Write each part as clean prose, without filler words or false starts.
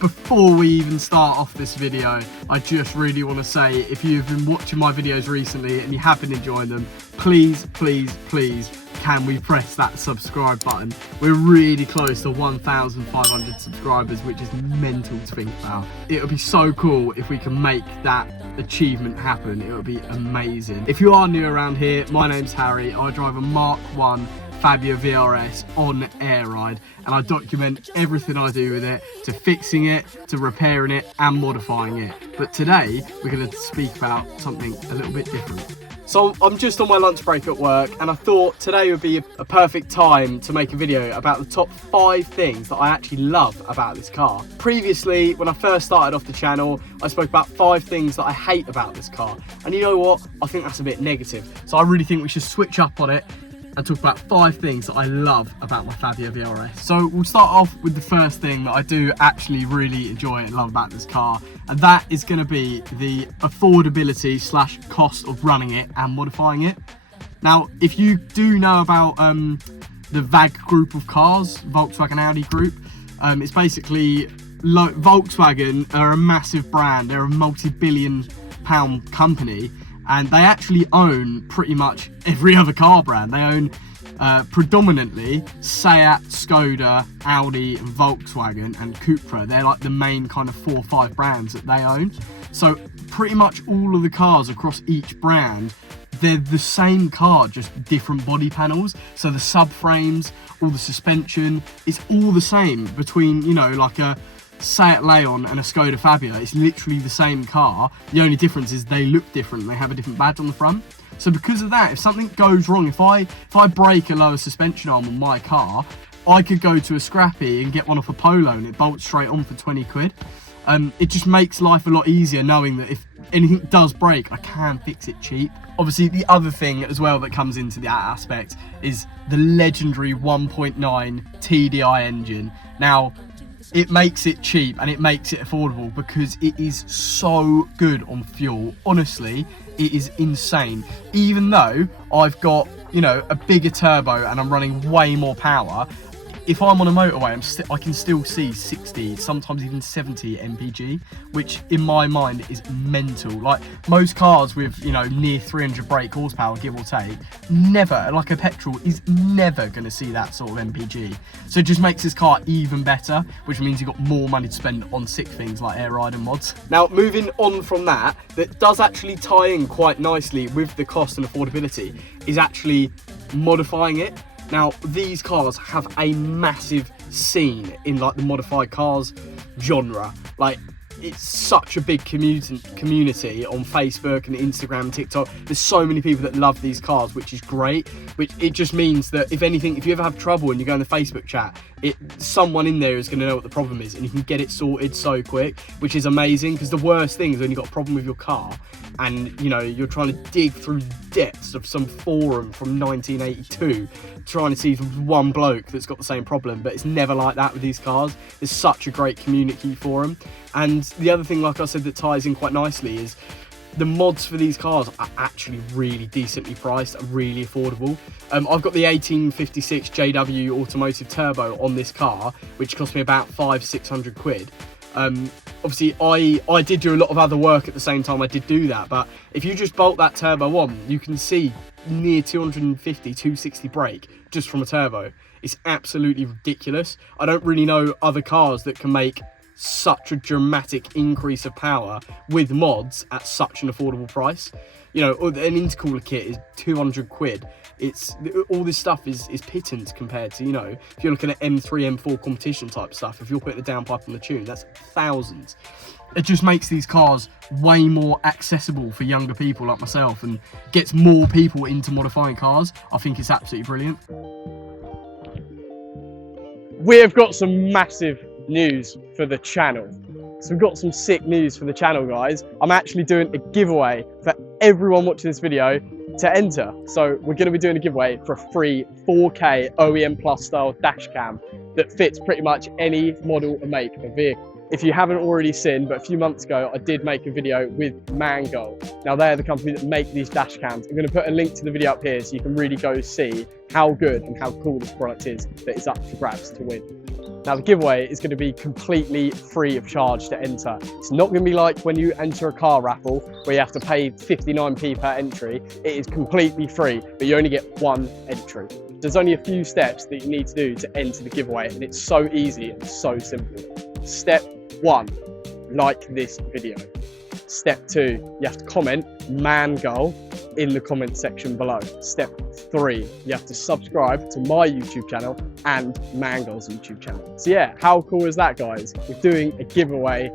before we even start off this video, I just really want to say, if you've been watching my videos recently and you have been enjoying them, please, please, please, can we press that subscribe button? We're really close to 1,500 subscribers, which is mental to think about. It would be so cool if we can make that achievement happen. It would be amazing. If you are new around here, my name's Harry. I drive a Mark 1 Fabia VRS on air ride, and I document everything I do with it, to fixing it, to repairing it and modifying it. But today we're going to speak about something a little bit different. So I'm just on my lunch break at work, and I thought today would be a perfect time to make a video about the top 5 things that I actually love about this car. Previously, when I first started off the channel, I spoke about 5 things that I hate about this car. And you know what? I think that's a bit negative. So I really think we should switch up on it and talk about 5 things that I love about my Fabia VRS. So we'll start off with the first thing that I do actually really enjoy and love about this car, and that is going to be the affordability / cost of running it and modifying it. Now, if you do know about the VAG group of cars, Volkswagen Audi group, it's basically Volkswagen are a massive brand. They're a multi-billion pound company, and they actually own pretty much every other car brand. They own predominantly Seat, Skoda, Audi, and Volkswagen and Cupra. They're like the main kind of 4 or 5 brands that they own. So pretty much all of the cars across each brand, they're the same car, just different body panels. So the subframes, all the suspension, it's all the same between, you know, like a Seat Leon and a Skoda Fabia. It's literally the same car. The only difference is they look different. They have a different badge on the front. So because of that, if something goes wrong, if I break a lower suspension arm on my car, I could go to a scrappy and get one off a Polo and it bolts straight on for 20 quid. It just makes life a lot easier knowing that if anything does break, I can fix it cheap. Obviously, the other thing as well that comes into that aspect is the legendary 1.9 TDI engine. Now, it makes it cheap and it makes it affordable because it is so good on fuel. Honestly, it is insane. Even though I've got, you know, a bigger turbo and I'm running way more power, if I'm on a motorway, I can still see 60, sometimes even 70 mpg, which in my mind is mental. Like most cars with, you know, near 300 brake horsepower, give or take, never, like a petrol is never going to see that sort of mpg. So it just makes this car even better, which means you've got more money to spend on sick things like air ride and mods. Now, moving on from that does actually tie in quite nicely with the cost and affordability, is actually modifying it. Now, these cars have a massive scene in like the modified cars genre. Like, it's such a big community on Facebook and Instagram and TikTok. There's so many people that love these cars, which is great. Which it just means that if anything, if you ever have trouble and you go in the Facebook chat, someone in there is going to know what the problem is and you can get it sorted so quick, which is amazing. Because the worst thing is when you've got a problem with your car and, you know, you're trying to dig through the depths of some forum from 1982 trying to see one bloke that's got the same problem. But it's never like that with these cars. There's such a great community for them. And the other thing, like I said, that ties in quite nicely is the mods for these cars are actually really decently priced and really affordable. I've got the 1856 JW Automotive Turbo on this car, which cost me about 500-600 quid. Obviously, I did do a lot of other work at the same time I did do that, but if you just bolt that turbo on, you can see near 250-260 brake just from a turbo. It's absolutely ridiculous. I don't really know other cars that can make such a dramatic increase of power with mods at such an affordable price. You know, an intercooler kit is 200 quid. It's all this stuff is pittance compared to, you know, if you're looking at M3, M4 competition type stuff, if you're putting a downpipe on the tune, that's thousands. It just makes these cars way more accessible for younger people like myself and gets more people into modifying cars. I think it's absolutely brilliant. We have got some massive news for the channel. So we've got some sick news for the channel, guys. I'm actually doing a giveaway for everyone watching this video to enter. So we're going to be doing a giveaway for a free 4K OEM Plus style dash cam that fits pretty much any model and make of vehicle. If you haven't already seen, but a few months ago, I did make a video with MANGOAL. Now they're the company that make these dash cams. I'm going to put a link to the video up here so you can really go see how good and how cool this product is that is up for grabs to win. Now the giveaway is going to be completely free of charge to enter. It's not going to be like when you enter a car raffle where you have to pay 59p per entry. It is completely free, but you only get one entry. There's only a few steps that you need to do to enter the giveaway, and it's so easy and so simple. Step 1, like this video. Step 2, you have to comment MANGOAL in the comment section below. Step 3, you have to subscribe to my YouTube channel and MANGOAL's YouTube channel. So yeah, how cool is that, guys? We're doing a giveaway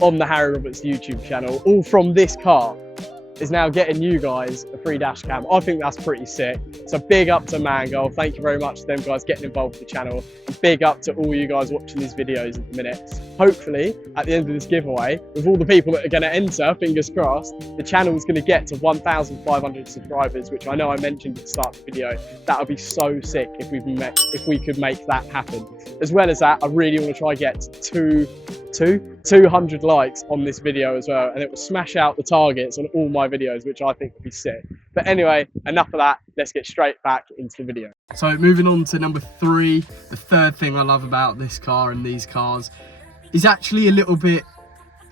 on the Harry Roberts YouTube channel, all from this car. Is now getting you guys a free dash cam. I think that's pretty sick. So big up to MANGOAL. Thank you very much to them guys getting involved with the channel. And big up to all you guys watching these videos at the minute. Hopefully, at the end of this giveaway, with all the people that are going to enter, fingers crossed, the channel is going to get to 1,500 subscribers, which I know I mentioned at the start of the video. That would be so sick if we could make that happen. As well as that, I really want to try and get 200 likes on this video as well, and it will smash out the targets on all my videos, which I think would be sick. But anyway, enough of that, let's get straight back into the video. So moving on to number 3, the third thing I love about this car and these cars is actually a little bit,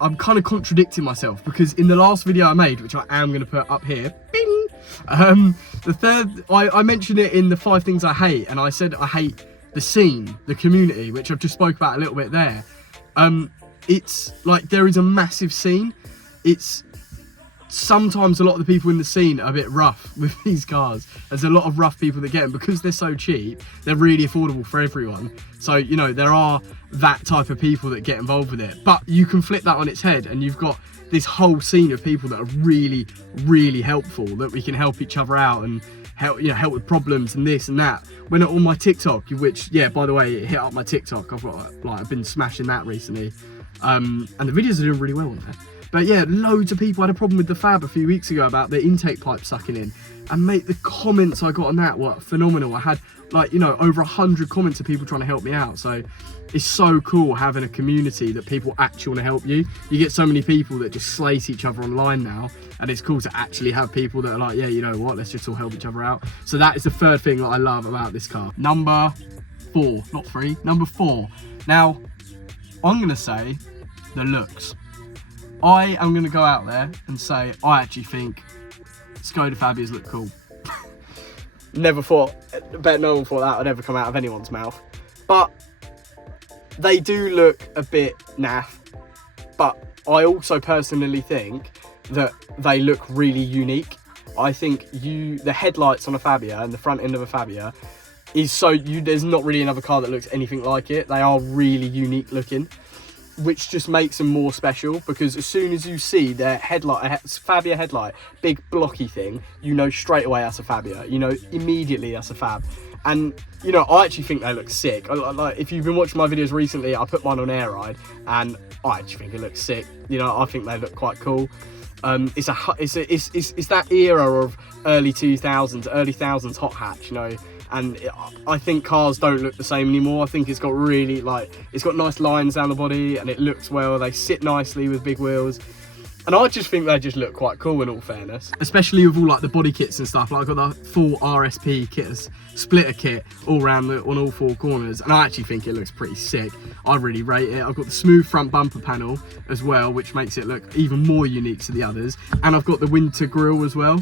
I'm kind of contradicting myself, because in the last video I made, which I am going to put up here, bing, the third, I mentioned it in the 5 things I hate, and I said I hate the scene, the community, which I've just spoke about a little bit there. It's like there is a massive scene. It's sometimes a lot of the people in the scene are a bit rough with these cars. There's a lot of rough people that get them because they're so cheap. They're really affordable for everyone. So, you know, there are that type of people that get involved with it. But you can flip that on its head, and you've got this whole scene of people that are really, really helpful, that we can help each other out and help, you know, help with problems and this and that. When on my TikTok, which, yeah, by the way, it hit up my TikTok. I've been smashing that recently. And the videos are doing really well on there. But yeah, loads of people had a problem with the Fab a few weeks ago about the intake pipe sucking in. And mate, the comments I got on that were phenomenal. I had, like, you know, over 100 comments of people trying to help me out. So it's so cool having a community that people actually want to help you. You get so many people that just slate each other online now, and it's cool to actually have people that are like, yeah, you know what, let's just all help each other out. So that is the third thing that I love about this car. Number 4, not 3, number 4. Now, I'm going to say the looks. I am going to go out there and say I actually think Skoda Fabias look cool. Never thought, bet no one thought that would ever come out of anyone's mouth. But they do look a bit naff. But I also personally think that they look really unique. I think the headlights on a Fabia and the front end of a Fabia is so, there's not really another car that looks anything like it. They are really unique looking, which just makes them more special, because as soon as you see their headlight, a Fabia headlight, big blocky thing, you know straight away that's a Fabia. You know immediately that's a Fab. And you know, I actually think they look sick. Like, if you've been watching my videos recently, I put mine on air ride, and I actually think it looks sick. You know, I think they look quite cool. It's that era of early 2000s, early thousands hot hatch, you know. And I think cars don't look the same anymore. I think it's got really, like, it's got nice lines down the body, and it looks well. They sit nicely with big wheels. And I just think they just look quite cool, in all fairness. Especially with all like the body kits and stuff. Like I've got the full RSP kit, splitter kit all around on all 4 corners. And I actually think it looks pretty sick. I really rate it. I've got the smooth front bumper panel as well, which makes it look even more unique to the others. And I've got the winter grille as well.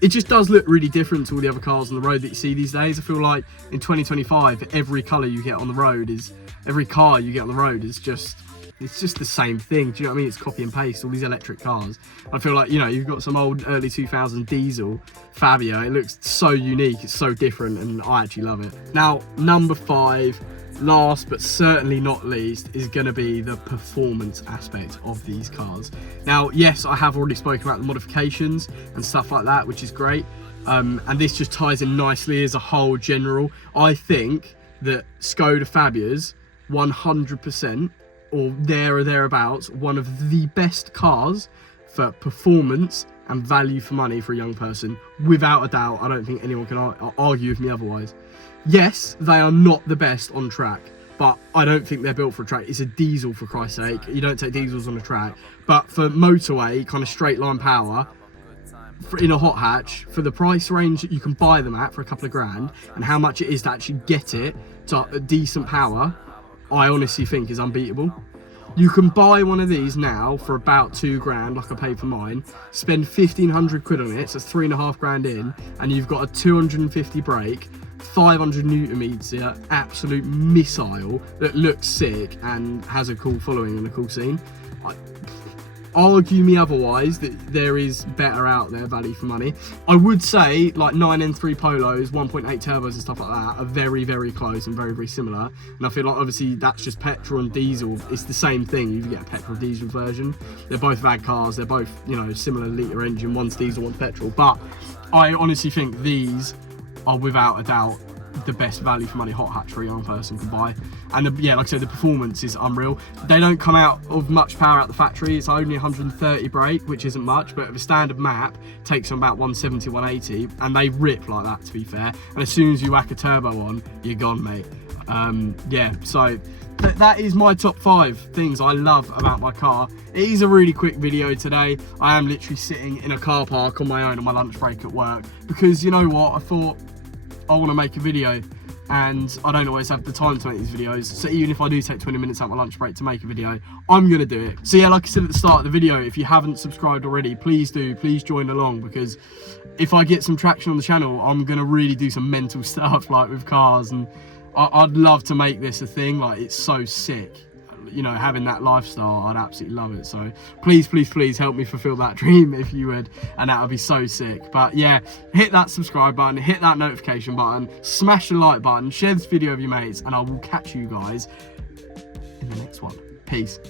It just does look really different to all the other cars on the road that you see these days. I feel like in 2025, every colour you get on the road is, every car you get on the road is just, it's just the same thing. Do you know what I mean? It's copy and paste, all these electric cars. I feel like, you know, you've got some old early 2000 diesel Fabia. It looks so unique, it's so different, and I actually love it. Now, number 5, last but certainly not least, is going to be the performance aspect of these cars. Now, yes, I have already spoken about the modifications and stuff like that, which is great. And this just ties in nicely as a whole general. I think that Skoda Fabias, 100%, or there or thereabouts, one of the best cars for performance and value for money for a young person. Without a doubt, I don't think anyone can argue with me otherwise. Yes, they are not the best on track, but I don't think they're built for a track. It's a diesel, for Christ's sake. You don't take diesels on a track. But for motorway, kind of straight line power, in a hot hatch, for the price range that you can buy them at for a couple of grand, and how much it is to actually get it to a decent power, I honestly think is unbeatable. You can buy one of these now for about £2,000, like I paid for mine, spend 1,500 quid on it, so it's 3.5 grand in, and you've got a 250 brake, 500 newton meter, absolute missile that looks sick and has a cool following and a cool scene. Argue me otherwise that there is better out there, value for money. I would say like 9N3 Polos, 1.8 turbos and stuff like that are very, very close and very, very similar. And I feel like obviously that's just petrol and diesel. It's the same thing. You can get a petrol diesel version. They're both VAG cars. They're both, you know, similar litre engine. One's diesel, one's petrol. But I honestly think these are without a doubt the best value for money hot hatch for a young person can buy. And yeah, like I said, the performance is unreal. They don't come out of much power out the factory. It's only 130 brake, which isn't much, but the standard map takes them about 170, 180, and they rip like that, to be fair. And as soon as you whack a turbo on, you're gone, mate. Yeah, so that is my top 5 things I love about my car. It is a really quick video today. I am literally sitting in a car park on my own on my lunch break at work, because you know what, I thought I want to make a video and I don't always have the time to make these videos, so even if I do take 20 minutes out my lunch break to make a video, I'm gonna do it. So yeah, like I said at the start of the video, if you haven't subscribed already, please do, please join along, because if I get some traction on the channel, I'm gonna really do some mental stuff like with cars, and I'd love to make this a thing. Like, it's so sick, you know, having that lifestyle. I'd absolutely love it. So please, please, please help me fulfill that dream if you would, and that would be so sick. But yeah, hit that subscribe button, hit that notification button, smash the like button, share this video with your mates, and I will catch you guys in the next one. Peace.